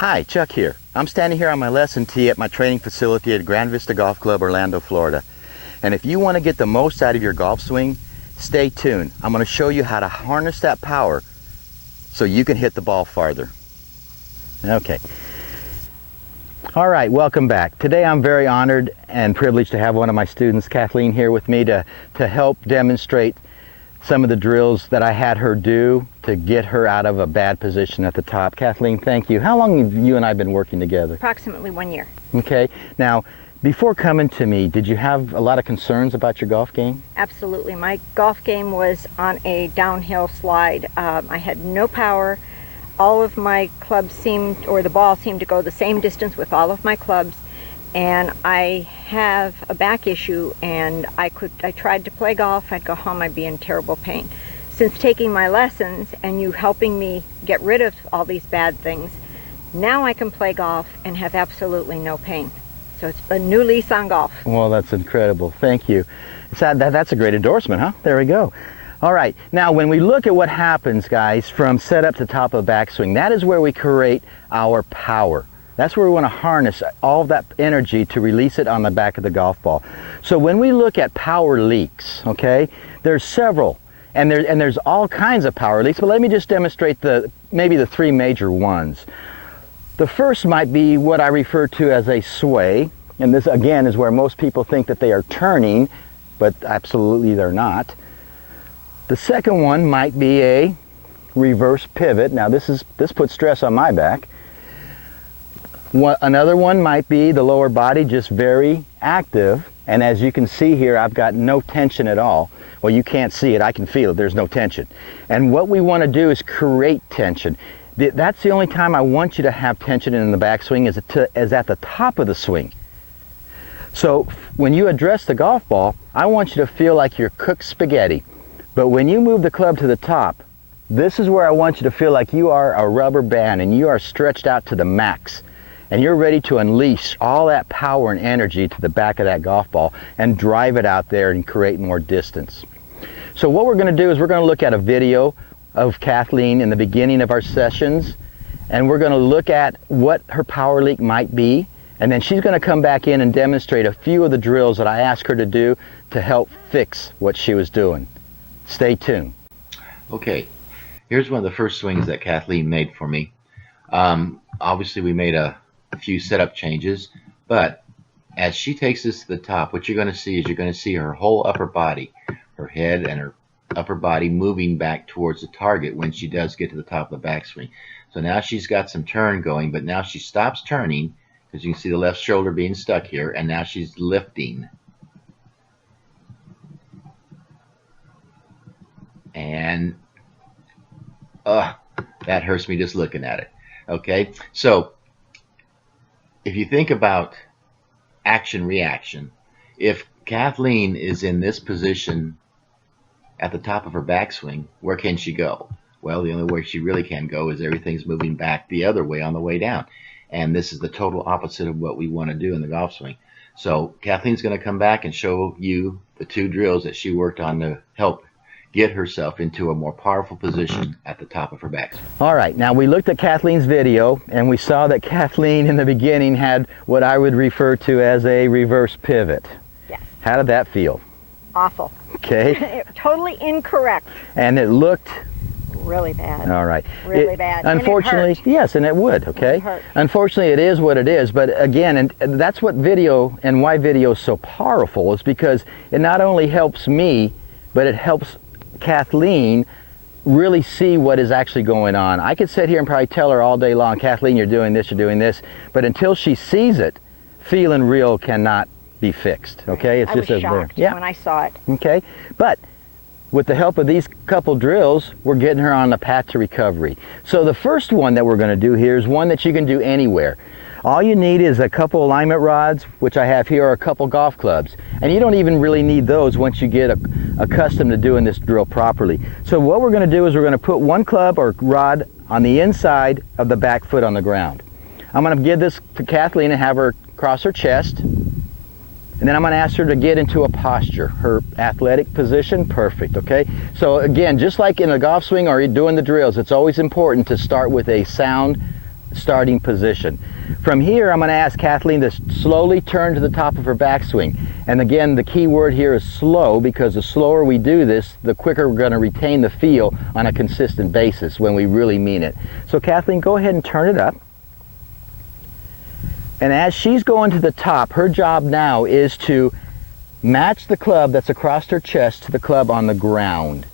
Hi, Chuck here. I'm standing here on my lesson tee at my training facility at Grand Vista Golf Club, Orlando, Florida. And if you want to get the most out of your golf swing, stay tuned. I'm going to show you how to harness that power so you can hit the ball farther. Okay. All right, welcome back. Today I'm very honored and privileged to have one of my students, Kathleen, here with me to help demonstrate some of the drills that I had her do to get her out of a bad position at the top. Kathleen, thank you. How long have you and I been working together? Approximately 1 year. Okay. Now, before coming to me, did you have a lot of concerns about your golf game? Absolutely. My golf game was on a downhill slide. I had no power. All of my clubs seemed, or the ball seemed to go the same distance with all of my clubs. And I have a back issue, and I tried to play golf. I'd go home, I'd be in terrible pain. Since taking my lessons and you helping me get rid of all these bad things, now I can play golf and have absolutely no pain. So it's a new lease on golf. Well, that's incredible. Thank you. That's a great endorsement, huh? There we go. All right. Now, when we look at what happens, guys, from setup to top of backswing, that is where we create our power. That's where we want to harness all of that energy to release it on the back of the golf ball. So when we look at power leaks, okay, there's several, and there's all kinds of power leaks, but let me just demonstrate maybe the three major ones. The first might be what I refer to as a sway, and this again is where most people think that they are turning, but absolutely they're not. The second one might be a reverse pivot. Now this puts stress on my back. Another one might be the lower body just very active, and as you can see here, I've got no tension at all. Well, you can't see it, I can feel it, there's no tension. And what we want to do is create tension. That's the only time I want you to have tension in the backswing is at the top of the swing. So when you address the golf ball, I want you to feel like you're cooked spaghetti. But when you move the club to the top, this is where I want you to feel like you are a rubber band and you are stretched out to the max. And you're ready to unleash all that power and energy to the back of that golf ball and drive it out there and create more distance. So what we're going to do is we're going to look at a video of Kathleen in the beginning of our sessions, and we're going to look at what her power leak might be, and then she's going to come back in and demonstrate a few of the drills that I asked her to do to help fix what she was doing. Stay tuned. Okay, here's one of the first swings that Kathleen made for me. Obviously we made a few setup changes, but as she takes this to the top, what you're going to see is you're going to see her whole upper body, her head and her upper body moving back towards the target when she does get to the top of the backswing. So now she's got some turn going, but now she stops turning because you can see the left shoulder being stuck here, and now she's lifting. And that hurts me just looking at it. Okay, so if you think about action reaction, if Kathleen is in this position at the top of her backswing, where can she go? Well, the only way she really can go is everything's moving back the other way on the way down. And this is the total opposite of what we want to do in the golf swing. So Kathleen's going to come back and show you the two drills that she worked on to help get herself into a more powerful position at the top of her backswing. All right, now we looked at Kathleen's video and we saw that Kathleen in the beginning had what I would refer to as a reverse pivot. Yes. How did that feel? Awful. Okay. Totally incorrect. And it looked really bad. All right. Really bad. Unfortunately, and it hurt. yes, and it would, okay? It hurt. Unfortunately, it is what it is, but again, and that's what video and why video is so powerful, is because it not only helps me, but it helps Kathleen really see what is actually going on. I could sit here and probably tell her all day long, Kathleen, you're doing this, but until she sees it, feeling real cannot be fixed, okay? It's I just was shocked when I saw it. Okay, but with the help of these couple drills, we're getting her on the path to recovery. So the first one that we're going to do here is one that you can do anywhere. All you need is a couple alignment rods, which I have here, or a couple golf clubs. And you don't even really need those once you get accustomed to doing this drill properly. So what we're going to do is we're going to put one club or rod on the inside of the back foot on the ground. I'm going to give this to Kathleen and have her cross her chest. And then I'm going to ask her to get into a posture, her athletic position, perfect, okay? So again, just like in a golf swing or doing the drills, it's always important to start with a sound starting position. From here, I'm going to ask Kathleen to slowly turn to the top of her backswing. And again, the key word here is slow, because the slower we do this, the quicker we're going to retain the feel on a consistent basis when we really mean it. So Kathleen, go ahead and turn it up. And as she's going to the top, her job now is to match the club that's across her chest to the club on the ground.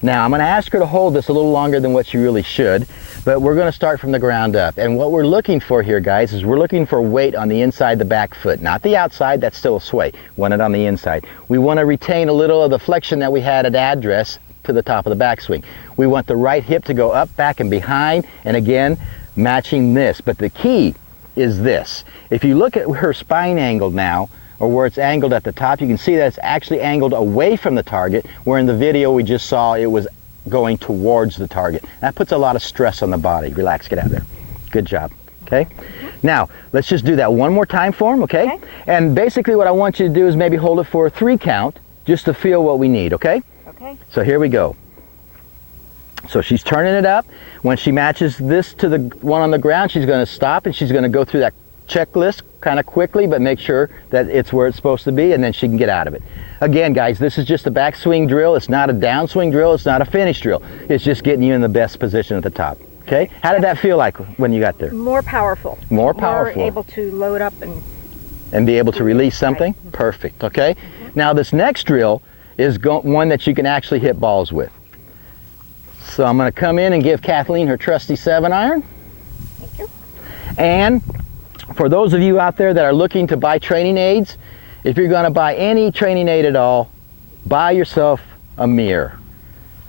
Now, I'm going to ask her to hold this a little longer than what she really should, but we're going to start from the ground up. And what we're looking for here, guys, is we're looking for weight on the inside the back foot, not the outside. That's still a sway. We want it on the inside. We want to retain a little of the flexion that we had at address to the top of the backswing. We want the right hip to go up, back, and behind, and again, matching this. But the key is this. If you look at her spine angle now, or where it's angled at the top, you can see that it's actually angled away from the target, where in the video we just saw it was going towards the target. That puts a lot of stress on the body. Relax, get out of there. Good job, okay? Now, let's just do that one more time for him, okay? And basically what I want you to do is maybe hold it for a 3 count, just to feel what we need, okay? Okay. So here we go. So she's turning it up. When she matches this to the one on the ground, she's going to stop and she's going to go through that checklist kind of quickly, but make sure that it's where it's supposed to be, and then she can get out of it. Again, guys, this is just a backswing drill. It's not a downswing drill. It's not a finish drill. It's just getting you in the best position at the top. Okay? How did that feel like when you got there? More powerful. More powerful. More able to load up and be able to release something? Right. Perfect. Okay? Now this next drill is one that you can actually hit balls with. So I'm going to come in and give Kathleen her trusty 7-iron. Thank you. And for those of you out there that are looking to buy training aids, if you're going to buy any training aid at all, buy yourself a mirror,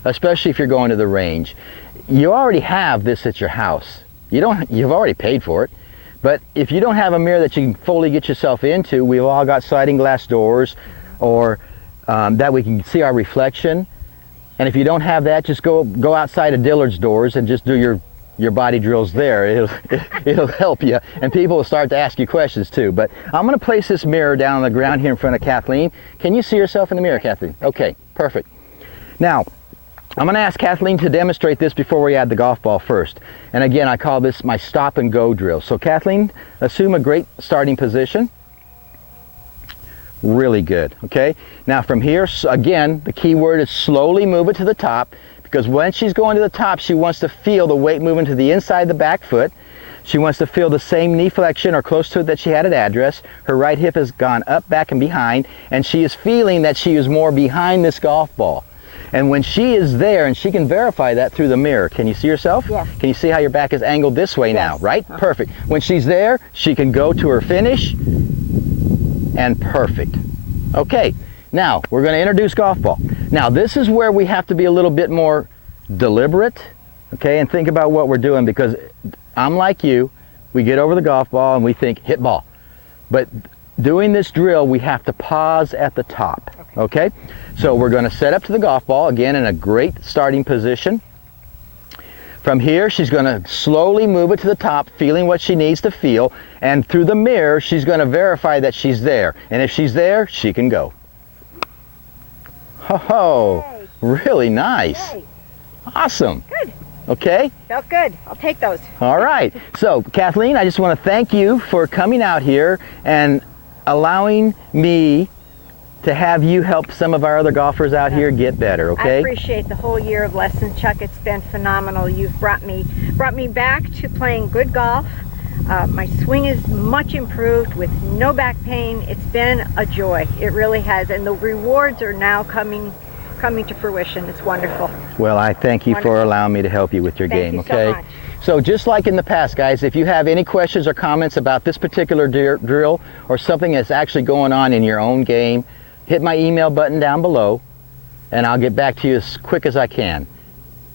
especially if you're going to the range. You already have this at your house. You've already paid for it. But if you don't have a mirror that you can fully get yourself into, we've all got sliding glass doors, or that we can see our reflection. And if you don't have that, just go outside of Dillard's doors and just do your body drills there. It'll help you, and people will start to ask you questions too. But I'm going to place this mirror down on the ground here in front of Kathleen. Can you see yourself in the mirror, Kathleen? Okay, perfect. Now, I'm going to ask Kathleen to demonstrate this before we add the golf ball first. And again, I call this my stop and go drill. So Kathleen, assume a great starting position. Really good, okay? Now from here, again, the key word is slowly move it to the top, because when she's going to the top, she wants to feel the weight moving to the inside the back foot. She wants to feel the same knee flexion or close to it that she had at address. Her right hip has gone up, back, and behind, and she is feeling that she is more behind this golf ball. And when she is there, and she can verify that through the mirror. Can you see yourself? Yes. Can you see how your back is angled this way now, right? Perfect. When she's there, she can go to her finish, and perfect. Okay, now we're going to introduce golf ball. Now this is where we have to be a little bit more deliberate, okay, and think about what we're doing, because I'm like you, we get over the golf ball and we think hit ball. But doing this drill, we have to pause at the top, okay? So we're going to set up to the golf ball, again in a great starting position. From here, she's going to slowly move it to the top, feeling what she needs to feel, and through the mirror, she's going to verify that she's there. And if she's there, she can go. Oh, Yay. really nice. Yay. Awesome. Good. Okay? Felt good. I'll take those. All right. So, Kathleen, I just want to thank you for coming out here and allowing me to have you help some of our other golfers out here get better, I okay? appreciate the whole year of lessons, Chuck. It's been phenomenal. You've brought me back to playing good golf. My swing is much improved with no back pain. It's been a joy. It really has, and the rewards are now coming to fruition. It's wonderful. Well, I thank you for allowing me to help you with your Thank game, you so okay? much. So just like in the past, guys, if you have any questions or comments about this particular drill or something that's actually going on in your own game, hit my email button down below, and I'll get back to you as quick as I can.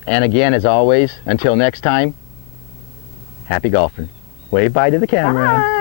And again, as always, until next time, happy golfing. Wave bye to the camera. Bye.